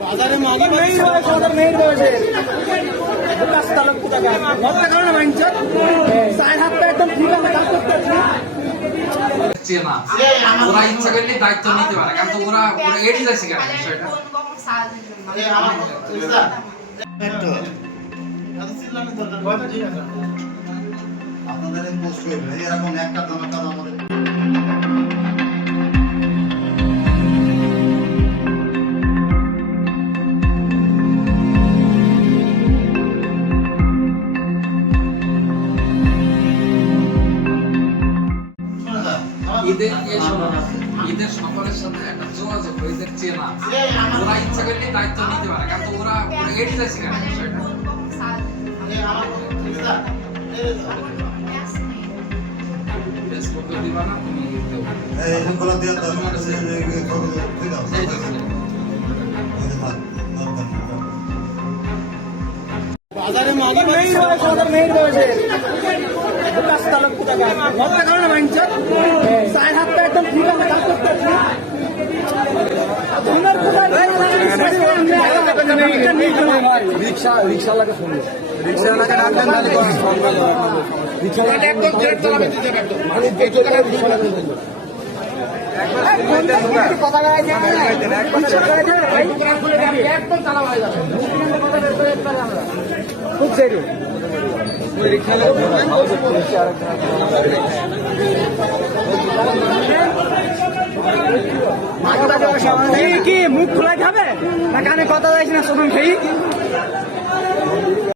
বাজারে মাগি মেইন বয়স ওদের মেইন বয়সে বিকাশ তালুক কোথাকার মরতে কারণে মাইনছ চার হাতটা একদম ঠিক আছে কাজ করতে ওরা ইচ্ছা করলে দায়িত্ব নিতে পারে কারণ তো ওরা ওরা এড়িয়ে যাচ্ছে কেন বিষয়টা? আপনাদের পোস্ট এরকম একটা ঈদের এই সময় ঈদের সকলের সাথে একটা যোগাযোগ ঈদের চেনা ওরা ইচ্ছা করলে দায়িত্ব নিতে পারে কারণ ওরা ওরা এড়িয়ে যাচ্ছে কেন বিষয়টা ফেসবুকে দিবা না তুমি দেও। এই যে রিক্সা রিক্সা লাগে শুনলো রিক্সা লাগে ডাকলেন রিক্সা একদম জেট চালাবে মানে দেখে রিক্সা লাগে কথা একদম চালা হয়ে যাবে খুব সেরু কি মুখ খোলা খাবে? না কানে কথা যাইছি না শোভন খেয়ে